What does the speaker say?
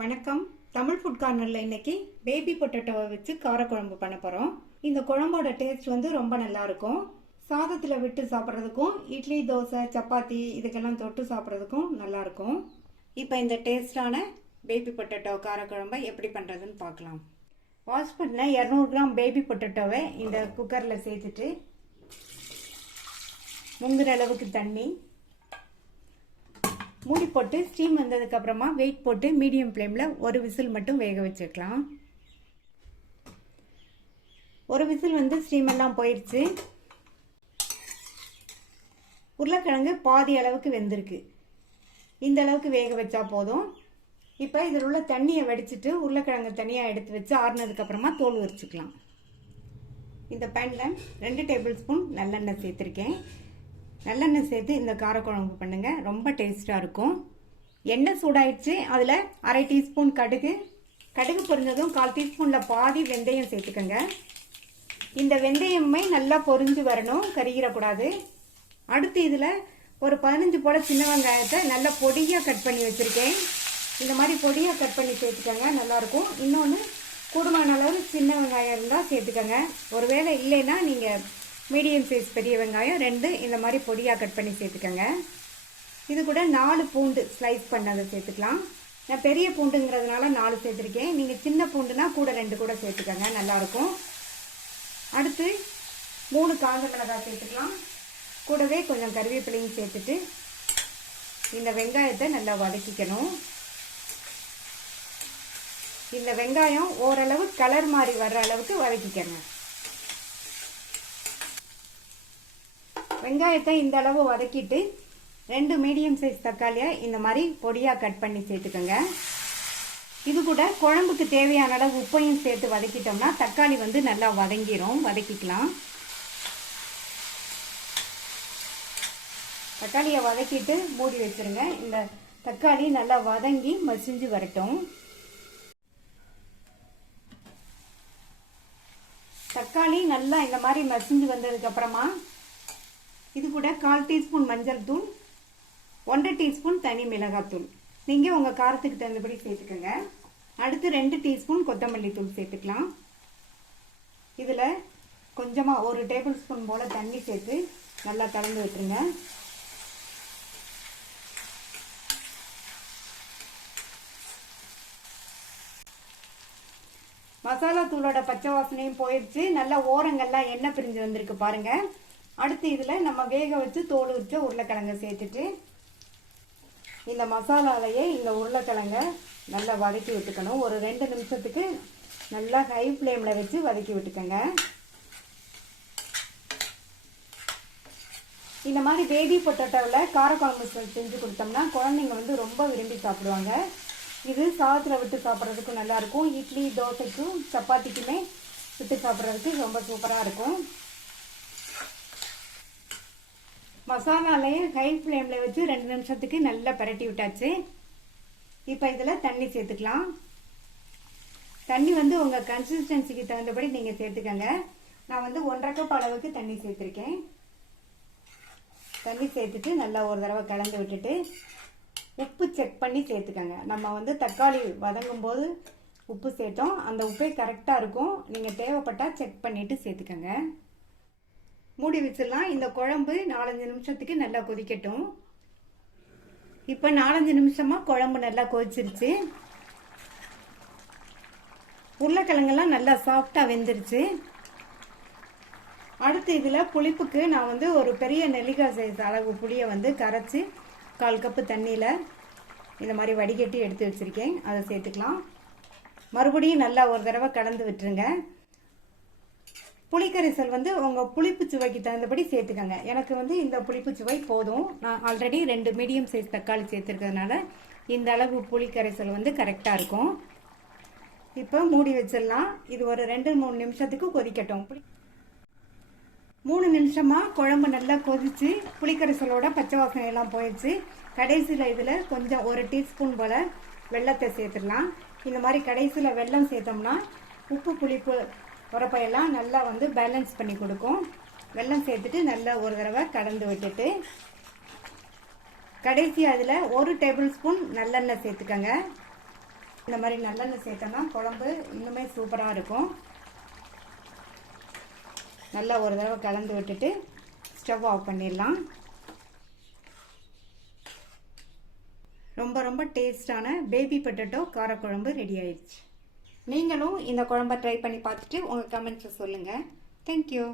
வணக்கம். தமிழ் ஃபுட் கார்னரில் இன்னைக்கு பேபி பொட்டேட்டோவை வச்சு காரக்குழம்பு பண்ண போகிறோம். இந்த குழம்போட டேஸ்ட் ரொம்ப நல்லா இருக்கும். சாதத்தில் விட்டு சாப்பிட்றதுக்கும் இட்லி, தோசை, சப்பாத்தி இதுக்கெல்லாம் தொட்டு சாப்பிட்றதுக்கும் நல்லா இருக்கும். இப்போ இந்த டேஸ்டான பேபி பொட்டேட்டோ காரக்குழம்பை எப்படி பண்ணுறதுன்னு பார்க்கலாம். வாஷ் பண்ண 200 கிராம் பேபி பொட்டேட்டோவை இந்த குக்கரில் சேர்த்துட்டு முங்குற அளவுக்கு தண்ணி மூடி போட்டு ஸ்டீம் வந்ததுக்கு அப்புறமா வெயிட் போட்டு மீடியம் ஃப்ளேமில் ஒரு விசில் மட்டும் வேக வச்சுக்கலாம். ஒரு விசில் ஸ்டீம் எல்லாம் போயிடுச்சு. உருளைக்கிழங்கு பாதி அளவுக்கு வெந்திருக்கு. இந்த அளவுக்கு வேக வச்சா போதும். இப்போ இதில் உள்ள தண்ணியை வடிச்சிட்டு உருளைக்கிழங்கு தனியாக எடுத்து வச்சு ஆறுனதுக்கு அப்புறமா தோல் உரிச்சுக்கலாம். இந்த பேனில் 2 டேபிள் ஸ்பூன் நல்லெண்ணெய் சேர்த்துருக்கேன். நல்லெண்ணெய் சேர்த்து இந்த காரக்குழம்பு பண்ணுங்கள், ரொம்ப டேஸ்ட்டாக இருக்கும். எண்ணெய் சூடாயிடுச்சு. அதில் அரை டீஸ்பூன் கடுகு பொரிஞ்சதும் 1/4 டீஸ்பூனில் பாதி வெந்தயம் சேர்த்துக்கோங்க. இந்த வெந்தயமே நல்லா பொரிஞ்சு வரணும், கருகிடக்கூடாது. அடுத்து இதில் ஒரு 15 போல சின்ன வெங்காயத்தை நல்லா பொடியாக கட் பண்ணி வச்சுருக்கேன். இந்த மாதிரி பொடியாக கட் பண்ணி சேர்த்துக்கோங்க, நல்லாயிருக்கும். இன்னொன்று கூடுமான அளவு சின்ன வெங்காயம் இருந்தால் சேர்த்துக்கோங்க. ஒருவேளை இல்லைன்னா நீங்கள் மீடியம் சைஸ் பெரிய வெங்காயம் 2 இந்த மாதிரி பொடியாக கட் பண்ணி சேர்த்துக்கோங்க. இது கூட 4 பூண்டு ஸ்லைஸ் பண்ணதை சேர்த்துக்கலாம். நான் பெரிய பூண்டுங்கிறதுனால 4 சேர்த்துருக்கேன். நீங்கள் சின்ன பூண்டுனா கூட 2 கூட சேர்த்துக்கோங்க, நல்லாயிருக்கும். அடுத்து 3 காஞ்ச மிளகாய் சேர்த்துக்கலாம். கூடவே கொஞ்சம் கருவேப்பிலையும் சேர்த்துட்டு இந்த வெங்காயத்தை நல்லா வதக்கிக்கணும். இந்த வெங்காயம் ஓரளவு கலர் மாதிரி வர்ற அளவுக்கு வதக்கிக்கணும். வெங்காயத்தை இந்த அளவு வதக்கிட்டு 2 மீடியம் சைஸ் தக்காளியை இந்த மாதிரி பொடியாக கட் பண்ணி சேர்த்துக்கோங்க. இது கூட குழம்புக்கு தேவையான அளவு உப்பையும் சேர்த்து வதக்கிட்டோம்னா தக்காளி நல்லா வதங்கிரும். வதக்கிக்கலாம். தக்காளியை வதக்கிட்டு மூடி வச்சிருங்க. இந்த தக்காளி நல்லா வதங்கி மசிஞ்சு வரட்டும். தக்காளி நல்லா இந்த மாதிரி மசிஞ்சு வந்ததுக்கு அப்புறமா இது கூட 1/4 டீஸ்பூன் மஞ்சள் தூள், 1 டீஸ்பூன் தனி மிளகாத்தூள் நீங்கள் உங்கள் காரத்துக்கு தகுந்தபடி சேர்த்துக்கோங்க. அடுத்து 2 டீஸ்பூன் கொத்தமல்லி தூள் சேர்த்துக்கலாம். இதில் கொஞ்சமாக 1 டேபிள் ஸ்பூன் போல் தண்ணி சேர்த்து நல்லா கலந்து விட்டுருங்க. மசாலா தூளோட பச்சை வாசனையும் போயிடுச்சு. நல்லா ஓரங்கள்லாம் எண்ணெய் பிரிஞ்சு வந்திருக்கு பாருங்க. அடுத்து இதில் நம்ம வேக வச்சு தோல் உரிச்ச உருளைக்கிழங்கை சேர்த்துட்டு இந்த மசாலாலையே இந்த உருளைக்கிழங்கை நல்லா வதக்கி விட்டுக்கணும். ஒரு 2 நிமிஷத்துக்கு நல்லா ஹை ஃப்ளேமில் வச்சு வதக்கி விட்டுக்கோங்க. இந்த மாதிரி பேபி பொட்டேட்டோவில் காரக்குழம்பு செஞ்சு கொடுத்தோம்னா குழந்தைங்க ரொம்ப விரும்பி சாப்பிடுவாங்க. இது சாதத்தில் விட்டு சாப்பிட்றதுக்கும் நல்லாயிருக்கும். இட்லி, தோசைக்கும் சப்பாத்திக்குமே விட்டு சாப்பிட்றதுக்கு ரொம்ப சூப்பராக இருக்கும். மசாலாலையே ஹை ஃப்ளேமில் வச்சு 2 நிமிஷத்துக்கு நல்லா பரட்டி விட்டாச்சு. இப்போ இதில் தண்ணி சேர்த்துக்கலாம். தண்ணி உங்கள் கன்சிஸ்டன்சிக்கு தகுந்தபடி நீங்கள் சேர்த்துக்கோங்க. நான் 1.5 கப் அளவுக்கு தண்ணி சேர்த்துருக்கேன். தண்ணி சேர்த்துட்டு நல்லா ஒரு தடவை கலந்து விட்டுட்டு உப்பு செக் பண்ணி சேர்த்துக்கோங்க. நம்ம தக்காளி வதங்கும் போது உப்பு சேர்த்தோம். அந்த உப்பே கரெக்டாக இருக்கும். நீங்கள் தேவைப்பட்டால் செக் பண்ணிவிட்டு சேர்த்துக்கோங்க. மூடி வச்சிடலாம். இந்த குழம்பு 4-5 நிமிஷத்துக்கு நல்லா கொதிக்கட்டும். இப்போ 4-5 நிமிஷமாக குழம்பு நல்லா கொதிச்சிருச்சு. உருளைக்கிழங்கெல்லாம் நல்லா சாஃப்டாக வெந்துருச்சு. அடுத்து இதில் புளிப்புக்கு நான் ஒரு பெரிய நெல்லிக்காய் சைஸ் அளவு புளியை கரைச்சி 1/4 கப்பு தண்ணியில் இந்த மாதிரி வடிகட்டி எடுத்து வச்சுருக்கேன். அதை சேர்த்துக்கலாம். மறுபடியும் நல்லா ஒரு தடவை கலந்து விட்டுருங்க. புளிக்கரைசல் உங்கள் புளிப்பு சுவைக்கு தகுந்தபடி சேர்த்துக்கோங்க. எனக்கு இந்த புளிப்பு சுவை போதும். நான் ஆல்ரெடி 2 மீடியம் சைஸ் தக்காளி சேர்த்துருக்கிறதுனால இந்த அளவு புளிக்கரைசல் கரெக்டாக இருக்கும். இப்போ மூடி வச்சிடலாம். இது ஒரு 2-3 நிமிஷத்துக்கு கொதிக்கட்டும். 3 நிமிஷமாக குழம்பு நல்லா கொதிச்சு புளிக்கரைசலோட பச்சை வாசனை எல்லாம் போயிடுச்சு. கடைசியில் இதில் கொஞ்சம் 1 டீஸ்பூன் போல் வெல்லத்தை சேர்த்துடலாம். இந்த மாதிரி கடைசியில் வெல்லம் சேர்த்தோம்னா உப்பு புளிப்பு உரப்பையெல்லாம் நல்லா பேலன்ஸ் பண்ணி கொடுக்கும். வெல்லம் சேர்த்துட்டு நல்லா ஒரு தடவை கலந்து விட்டுட்டு கடைசி அதில் 1 டேபிள் ஸ்பூன் நல்லெண்ணெய் சேர்த்துக்கோங்க. இந்த மாதிரி நல்லெண்ணெய் சேர்த்தோன்னா குழம்பு இன்னுமே சூப்பராக இருக்கும். நல்லா ஒரு தடவை கலந்து விட்டுட்டு ஸ்டவ் ஆஃப் பண்ணிடலாம். ரொம்ப ரொம்ப டேஸ்டான பேபி பொட்டேட்டோ காரக்குழம்பு ரெடி ஆயிடுச்சு. நீங்களும் இந்த குழம்பை ட்ரை பண்ணி பார்த்துட்டு உங்கள் கமெண்ட்ஸை சொல்லுங்கள். தேங்க்யூ.